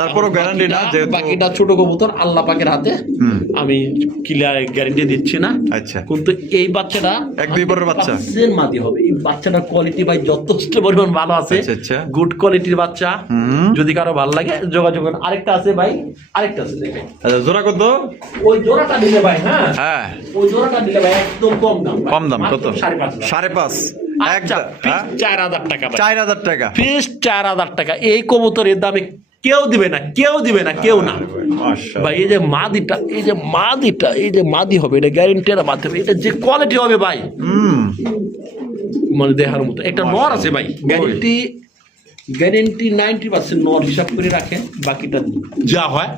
তারপরও গ্যারান্টি না যেহেতু বাকিটা ছোট কবুতর আল্লাহ পাকের হাতে, আমি ক্লিয়ার গ্যারান্টি দিচ্ছি না। আচ্ছা কিন্তু এই বাচ্চাটা 1-2 পরের বাচ্চা? 100% মাদি হবে। এই বাচ্চাটার কোয়ালিটি ভাই যথেষ্ট পরিমাণ ভালো আছে, আচ্ছা, আচ্ছা। গুড কোয়ালিটির বাচ্চা। যদি কারো ভালো লাগে যোগাযোগ করেন। আরেকটা আছে ভাই, আরেকটা আছে দেখেন। আচ্ছা জোড়া কত? ওই জোড়াটা নিলে ভাই, হ্যাঁ হ্যাঁ ওই জোড়াটা নিলে ভাই একদম কম দাম ভাই। কম দাম কত? মাত্র 5,500 5.5? আচ্ছা, হ্যাঁ 4,000 টাকা ভাই। 4,000 টাকা? ফিস 4,000 টাকা। এই কবুতরের দামে কেউ দিবে না, কেউ দিবে না, কেউ না মাশাআল্লাহ। ভাই। এই যে মাদিটা, এই যে মাদিটা, এই যে মাদি হবে, এটা গ্যারেন্টি আর মাদি হবে। এটা যে কোয়ালিটি হবে ভাই, মানে দেখার মতো। একটা নর আছে ভাই, গ্যারেন্টি 90% নর হিসাব করে রাখেন, বাকিটা যা হয়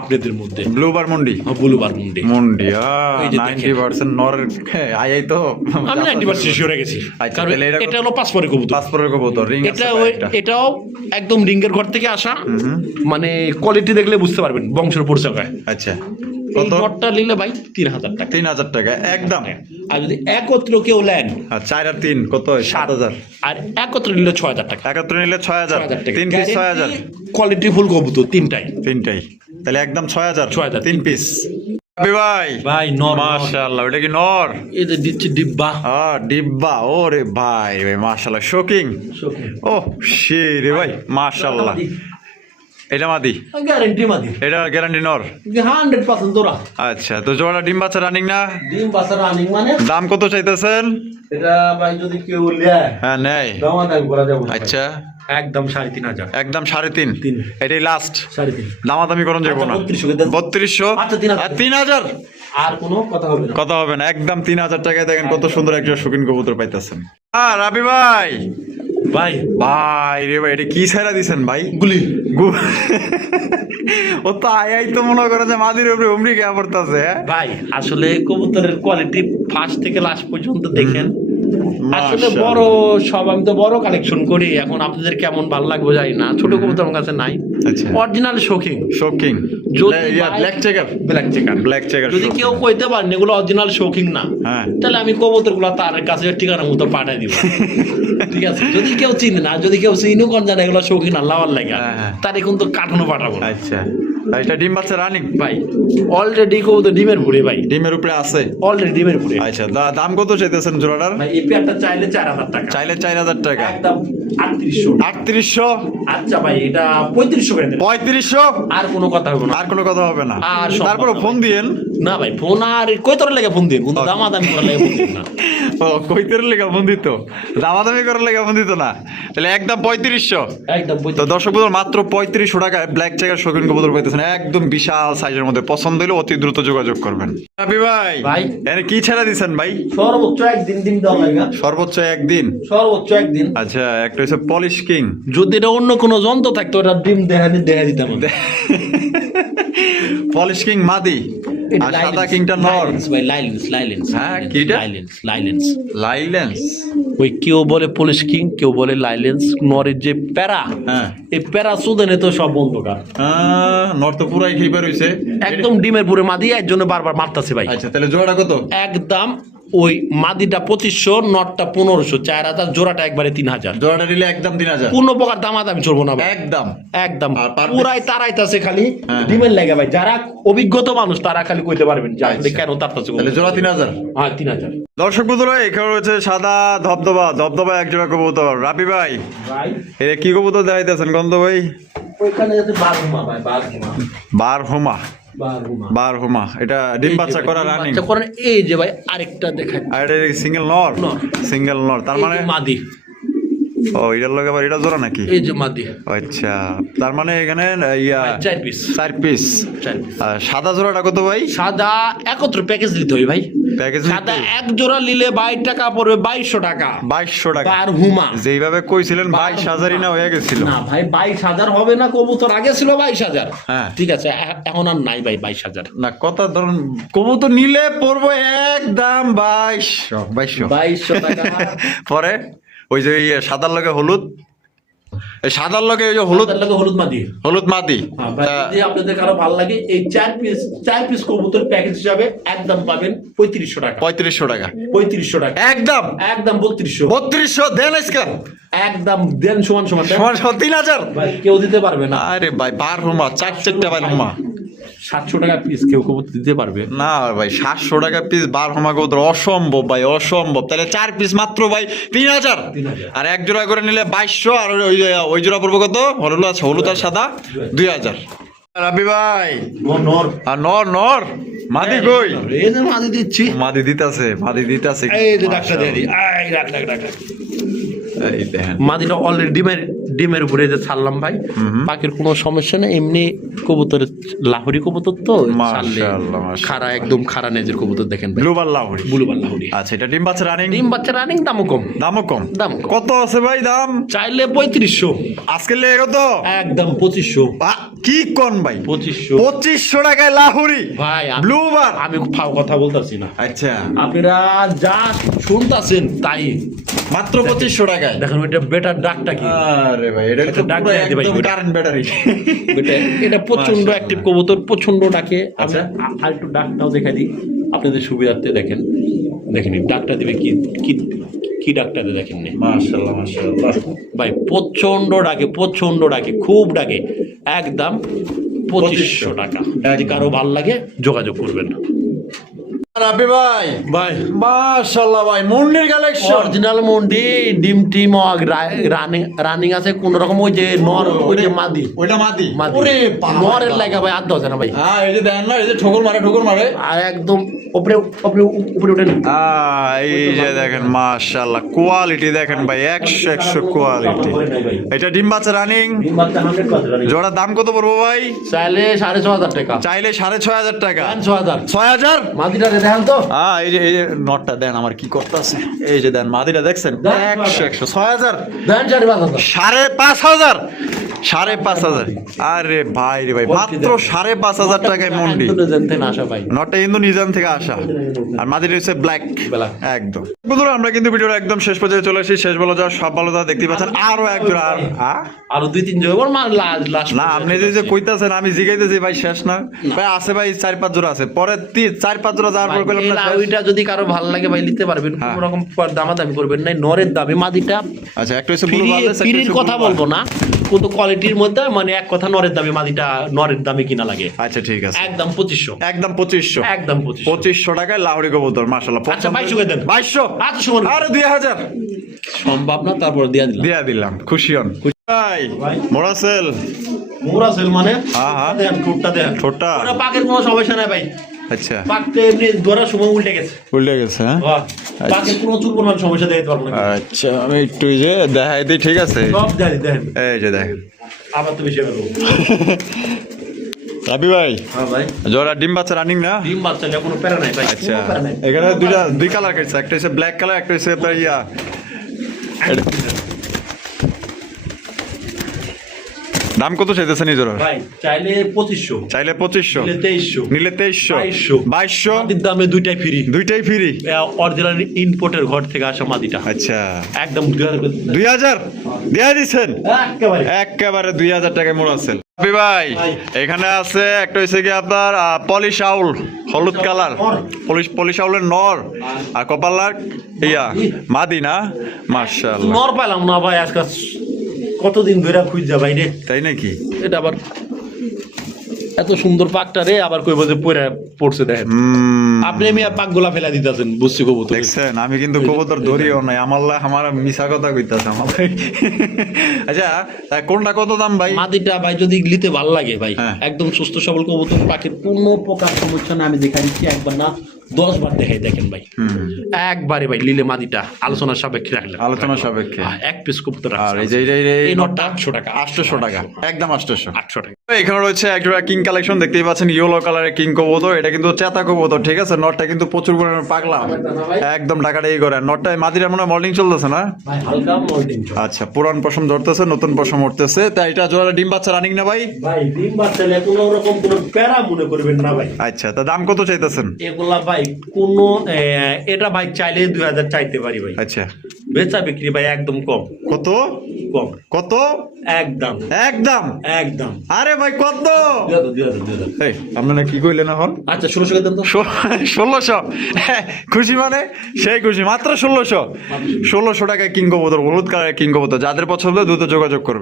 আপনাদের মধ্যে। ব্লুবার মুন্ডি? বুলুবার মুন্ডি মুন্ডি এই যে দেখেন। 90% নর। আই তো আমি 90% শিওর গেছি, আচ্ছা, কারণ তাহলে এটা হলো 5 পরের কবুতর। 5 পরের কবুতর, রিং আছে একটা। এটাও একদম রিঙ্গের ঘর থেকে আসা, মানে কোয়ালিটি দেখলে বুঝতে পারবেন বংশের পরিচয়। আচ্ছা এই কত? নটটা নিলে ভাই 3,000 টাকা। 3,000 টাকা একদম। আর যদি একত্র কেউ নেন, আর 4 আর 3 কত? 7,000। আর একত্র নিলে 6,000 টাকা। একত্র নিলে 6,000। 3 পিস 6,000? কোয়ালিটি ফুল কবুতর তিনটাই। তিনটাই তাহলে একদম 6,000। 6,000 3 পিস। ভাই ভাই নর, মাশাআল্লাহ, ওটা কি নর? এই যে দিচ্ছে ডিব্বা। ডিব্বা। ওরে ভাই ভাই মাশাআল্লাহ, শোকিং। ও সেই রে ভাই মাশাআল্লাহ। এটা মাদি? গ্যারান্টি মাদি। এটা গ্যারান্টি নর? 100% তোরা। আচ্ছা তো জোড়া ডিম বাচ্চা রানিং না? ডিম বাচ্চা রানিং মানে? দাম কত চাইতেছেন? এটা ভাই যদি কেউ নেয়, হ্যাঁ নেয়, দাম করা যাবে না। আচ্ছা একদম 3,500। একদম 3.5? তিন। এটাই লাস্ট? 3,500। দামাদামি করুন যাবো না? 3200? আচ্ছা, 3,000। আর 3,000? আর কোনো কথা হবে না। কথা হবে না, একদম 3,000 টাকায় দেখেন কত সুন্দর একটা শৌখিন কবুতর পাইতেছেন। রাবি ভাই ভাই ভাই রে ভাই, এটা কি ছাইরা দিছেন ভাই? গুলি ও তো আই তো মনে করে যে মাদির উপরে উমরি কে পড়তেছে। ভাই আসলে কবুতরের কোয়ালিটি ফার্স্ট থেকে লাস্ট পর্যন্ত দেখেন। আসলে মাশাআল্লাহ। বড় সব, আমি তো বড় কালেকশন করি। এখন আপনাদের কেমন ভালো লাগবে জানি না, ছোট কবুতর আমার কাছে নাই। আচ্ছা। অরিজিনাল শৌখিন শৌখিন black checker? Black checker. Black checker যদি কেউ কইতে পারেন এগুলো অরিজিনাল শৌখিন না, হ্যাঁ তাহলে আমি কবুতর গুলা তার কাছে ঠিকানা মতো পাঠাই দিব। ঠিক আছে, যদি কেউ চিনে না, যদি কেউ চিনেও কোন জানে এগুলো শৌখিন আল্লাহর লাগে, হ্যাঁ, হ্যাঁ। তার এখন তো কাঠানো পাঠাবো না। আচ্ছা এটা ডিম বাচ্চা রানিং ভাই অলরেডি কবুতর ডিমের পুরে ভাই, ডিমের উপরে আছে। অলরেডি ডিমের পুরে। আচ্ছা দাম কত চাইতেছেন জোড়াটার? ভাই এই পেয়ারটা চাইলে 4000 টাকা, চাইলে 4000 টাকা, একদম 3800। 3800? আচ্ছা ভাই এটা 3500 করে দেন। 3500? আর কোনো কথা হবে না, আর কোনো কথা হবে না। আর সব তারপরে কথা ফোন দিয়েন। না ভাই ফোন আর কই তোর লেগে ফোন দিন, কিন্তু দামাদামি করার লেগে ফোন দিন না। ও কইতের লেগা ফোন দিত, দামাদামি করার লেগা ফোন দিত না, তাহলে একদম 3500। একদম তো দর্শক বন্ধুরা মাত্র 3500 টাকায় ব্ল্যাক চেকার শৌখিন কবুতর পাইতেছেন, একদম বিশাল সাইজের মধ্যে। পছন্দ হলে অতি দ্রুত যোগাযোগ করবেন। রাবি ভাই, ভাই এনে কি ছেড়ে দিছেন ভাই? সর্বোচ্চ একদিন ডিম দেওয়া লাগা, সর্বোচ্চ একদিন? সর্বোচ্চ একদিন। আচ্ছা, একটা হচ্ছে পলিশ কিং। যদি এটা অন্য কোনো যন্ত্র থাকতো ওটা ডিম দেখা দিতাম আমি। পলিশ কিং মাদি, আর সাদা কিংটা নর। ভাই লাইলেন্স হ্যাঁ, কিটা? লাইলেন্স। লাইলেন্স। ওই কেউ বলে পুলিশ কিং, কেউ বলে লাইলেন্স। নরের যে প্যারা, হ্যাঁ, এই প্যারা সুদানে তো সব বন্ধকার, নর তো পুরাই খিপার হইছে একদম ডিমের পুরে মাদি, এর জন্য বারবার মারতাছে ভাই। আচ্ছা, তাহলে জোড়াটা কত? একদম ওই মাদিটা 2500, নটটা 1500, 4000, জোড়াটা একবারে 3000। জোড়াটা নিলে একদম 3000? কোনো প্রকার দামাদামি চলবো না ভাই, একদম একদম আর per piece? পুরাই তারাইতাছে খালি হ্যাঁ। ডিমের লাগে ভাই। যারা অভিজ্ঞতা মানুষ তারা খালি কইতে পারবেন যে আসলে আচ্ছা। কেন তারতাছে। তাহলে জোড়া 3000? হ্যাঁ 3000। দর্শক বন্ধুরা, এখানে রয়েছে সাদা ধবধবা এক জোড়া কবুতর। রাবি ভাই, ভাই এটা কি কবুতর দেখাইতেছেন গন্ধ ভাই? ওইখানে যাতে বারহুমা ভাই, বারহুমা। বারহুমা। এটা ডিম বাচ্চা করা রানিং? বাচ্চা করেন। এই যে ভাই আরেকটা দেখাই, আর এটা সিঙ্গেল নর? নর। সিঙ্গেল নর, তার মানে এই যে মাদি, ও এটার লগে আবার এটা জোড়া নাকি? এই যে মাদি। আচ্ছা, তার মানে এখানে ইয়া 4 পিস। 4 পিস। আর সাদা জোড়াটা কত ভাই? সাদা একত্র প্যাকেজ দিতে হবে ভাই। প্যাকেজ সাদা এক জোড়া নিলে 22 টাকা পড়বে, 2200 টাকা। 2200 টাকা? বারহুমা। যেইভাবে কইছিলেন 22000ই না হয়ে গেছিল। না ভাই 22000 হবে না, কবুতর আগে ছিল 22000। হ্যাঁ। ঠিক আছে, এখন আর নাই ভাই 22000। না, কথা ধরুন কবুতর নিলে পড়বো একদম 2200। 2200 টাকা। পরে ওই যে সাদার লগে হলুদ, এই সাদার লগে ওই যে হলুদ, তার লাগে হলুদ মাদি। হলুদ মাদি। হ্যাঁ ভাই, যদি আপনাদের কারো ভালো লাগে এই 4 পিস কবুতর প্যাকেজ হিসাবে একদম পাবেন 3500 টাকা। 3500 টাকা? 3500 টাকা একদম? একদম 3200। 3200 দেন আজকে? একদম দেন সমান সমান দেন। সমান 3000? ভাই কেউ দিতে পারবে না। আরে ভাই, বারহুমা, চারটা বারহুমা। 700 টাকা পিস কেউ কবুতর দিতে পারবে না ভাই, 700 টাকা পিস বারহুমা কবুতর অসম্ভব ভাই, অসম্ভব। তাহলে 4 পিস মাত্র ভাই 3000। 3000। আর এক জোড়া করে নিলে 2200, আর ওই জোড়া পড়বো কত? হলুদ আর সাদা 2000। রাবি ভাই, নর আর নর মাদি কই? এই যে মাদি দিচ্ছি, মাদি দিতাছে। এই যে ডাক্তার দিয়ে দি, এই রাখ। এই দেখেন, মাদিটা অলরেডি ডিমের উপরে যে ছাড়লাম ভাই। পাখির কোনো সমস্যা নেই, এমনি কবুতরের লাহোরি কবুতর তো ছাড়লে মাশাআল্লাহ, মাশাআল্লাহ। খাড়া, একদম খাড়া নেজের কবুতর দেখেন ভাই, ব্লুবার লাহোরি। বুলুবার লাহোরি। আচ্ছা, এটা ডিম বাচ্চা রানিং? ডিম বাচ্চা রানিং, দামও কম। দামও কম? দাম কম। কত আছে ভাই দাম? চাইলে 3500, আজকে লেগে কত? একদম 2500। কি কোন ভাই? 2500 টাকায় লাহোরি ভাই ব্লুবার? আমি ফাও কথা বলতাছি না, আচ্ছা, আপনারা যা শুনতাছেন তাই। মাত্র 2500 টাকায় দেখেন ওইটা বেটার ডাকটা কি। আরে ভাই, এটা তো ডাক পুরো দিয়ে দিবে একদম ভাই। Current battery. এটা প্রচন্ড মাশাআল্লাহ। অ্যাক্টিভ কবুতর, প্রচন্ড ডাকে। আচ্ছা। আর একটু ডাকটাও দেখা দিই আপনাদের সুবিধার্থে। দেখেন ডাকটা দিবে কি ডাকটা দিয়ে দেখেন নি। মাশাআল্লাহ, মাশাআল্লাহ। ভাই প্রচন্ড ডাকে, খুব ডাকে। একদম 2500 টাকা। যদি কারো ভাল লাগে যোগাযোগ করবেন। রাবি ভাই, ভাই মাশাআল্লাহ ভাই, মুন্ডির কালেকশন। অরিজিনাল মন্ডি, ডিম টিম রানিং আছে। কোন রকম ওই যে নর, ওই যে মাদি, ওইটা মাদি? মাদি। ওরে বাবা। নরের লাগা ভাই আর 10 না ভাই। হ্যাঁ, এই যে দেন না, এই যে ঠোকর মারে। আর একদম উপরে উঠেন। এই যে দেখেন, মাশাআল্লাহ, কোয়ালিটি দেখেন ভাই, 100 কোয়ালিটি। এটা ডিম বাচ্চা রানিং? জোড়া দাম কত পড়বো ভাই? চাইলে 6500 টাকা। চাইলে 6500 টাকা? 6000। 6000? মাদিটা দেখেন তো। এই যে নটটা দেন, আমার কি করতেছে। এই যে দেন, মাদিটা দেখছেন? 100 6000? দেন 4500। 5500? 5500? আরে ভাই রে ভাই, মাত্র 5500 টাকায় মন্ডি। আসা ভাই, নটটা ইন্দো নিজাম থেকে আসা, আর মাদিটা হচ্ছে ব্ল্যাক। Black। একদম। বন্ধুরা, আমরা কিন্তু ভিডিওর একদম শেষ পর্যায়ে চলে এসেছি। শেষ বলো যা, সব ভালো যা দেখতে পাচ্ছেন। আরো এক জোড়া। আরো 2-3 জোড়া লাস্ট। না, আপনি যে কইতাছেন, আমি জিগাইতেছি ভাই, শেষ না ভাই, আছে ভাই 4-5 জোড়া আছে। পরে 4-5 জোড়া যাওয়ার পর কইলাম না। ওইটা যদি কারো ভালো লাগে ভাই নিতে পারবেন, হ্যাঁ। কোনো রকম দামাদামি করবেন না। নরের দামে মাদিটা আচ্ছা, একটা হচ্ছে ব্লু বার্লেস, একটা ফ্রির হচ্ছে কথা blue বলবো bar। না, কিন্তু কোয়ালিটির মধ্যে মানে এক কথা নরের দামে মাদিটা নরের দামে কিনা লাগে। আচ্ছা ঠিক আছে, একদম 2500, একদম 2500, একদম 2500। 2500 টাকায় লাহোরি কবুতর মাশাআল্লাহ। আচ্ছা 2200 দেন, 2200, আচ্ছা শুনুন, আরে 2000 সম্ভব না, তারপর দিয়া দিলাম। দিয়া দিলাম, খুশি হন ভাই। ভাই। মোরাসেল মোরাসেল মানে হ্যাঁ, হ্যাঁ। দেন ঠোঁটটা দেন, ঠোঁটটা? ওটা পাকের কোনো সমস্যা নাই ভাই, আচ্ছা পাকতে এমনি ধরার সময় উল্টে গেছে। উল্টে গেছে হ্যাঁ। বাহ, পাকের কোনো চুল পরিমাণ সমস্যা দেখতে পারবো না। আচ্ছা আমি একটু এই যে দেখাই দিই, ঠিক আছে? সব জানি দেখেন, এই যে দেখেন আবার তো বেশি করবো। রাবি ভাই, হ্যাঁ ভাই, জোড়া ডিম বাচ্চা রানিং না? ডিম বাচ্চা নিয়ে কোনো প্যারা নাই ভাই, আচ্ছা কোনো প্যারা নাই। এখানে দুই কালার কাটছে, একটা হচ্ছে ব্ল্যাক কালার, একটা হচ্ছে আপনার ইয়া। দাম কত চাইতেছেন এই জোড়ার? ভাই চাইলে 2500, চাইলে 2500, নিলে 2300, নিলে 2300, 2200, মাদির দামে দুইটাই ফ্রি, দুইটাই ফ্রি। অরিজিনাল ইম্পোর্টের ঘর থেকে আসা মাদিটা, আচ্ছা একদম 2000 2000 দিয়া দিচ্ছেন? একেবারে। একেবারে 2000 টাকায় মোড়াচ্ছেন। রাবি ভাই ভাই। এখানে আছে একটা হচ্ছে কি আপনার পলিশ আউল, হলুদ কালার, পলিশ আউলের নর, আর কপালার ইয়া মাদি না? মাশাআল্লাহ, নর পাইলাম না ভাই, আজকাল কতদিন ধরে খুঁজা ভাই রে। তাই নাকি? এটা আবার এত সুন্দর পাকটা রে, আবার কইব যে পড়ে পড়ছে দেখেন। আপনি মিয়া পাক গোলা ফেলা দিতেছেন, বুঝছি কবুতর। দেখছেন আমি কিন্তু কবুতর ধরিও নাই, আমার মিশা কথা কইতাছে আমার ভাই। আচ্ছা তা কোনটা কত দাম ভাই? মাদিটা ভাই যদি নিতে ভালো লাগে ভাই, হ্যাঁ। একদম সুস্থ সবল কবুতর, পাখির কোনো প্রকার সমস্যা না, আমি দেখাই দিচ্ছি, একবার না 10 বার দেখাই, দেখেন ভাই একবারে ভাই লিলে মাদিটা আলোচনার সাপেক্ষে রাখলেন, আলোচনা সাপেক্ষে। এক পিস কবুতর আর এই যে এই নটটা 800 টাকা, 800 টাকা, একদম 800। 800 টাকা। এখানে রয়েছে একটা কিং কালেকশন, দেখতেই পাচ্ছেন ইয়েলো কালারের কিং কবুতর, এটা কিন্তু চেতা কবুতর, ঠিক আছে? নটটা কিন্তু প্রচুর পরিমাণে পাগলা, একদম ঢাকাটা এই করে। নটটা মাদিরা মনে হয় মর্নিং চলতেছে না? ভাই হালকা মোল্ডিং আচ্ছা পুরান পশম ধরতেছে, নতুন পশম উঠতেছে, তা এটা জোড়া ডিম বাচ্চা রানিং না ভাই? ভাই ডিম বাচ্চালে কোনো রকম কোনো প্যারা মনে করবেন না ভাই। আচ্ছা তা দাম কত চাইতেছেন? এগুলা ভাই কোনো এটা ভাই চাইলে 2000 চাইতে পারি ভাই, আচ্ছা বেচা বিক্রি ভাই একদম কম, কত? কম, কত? একদম একদম? একদম। আরে ভাই কত? 2000 এই আপনারা কি কইলেন এখন? আচ্ছা 1600 টাকা দেন তো। 1600? খুশি মানে সেই খুশি, মাত্র 1600 টাকায় কিং কবুতর, হলুদ কালারের কিং কবুতর। যাদের পছন্দ দ্রুত যোগাযোগ করবে।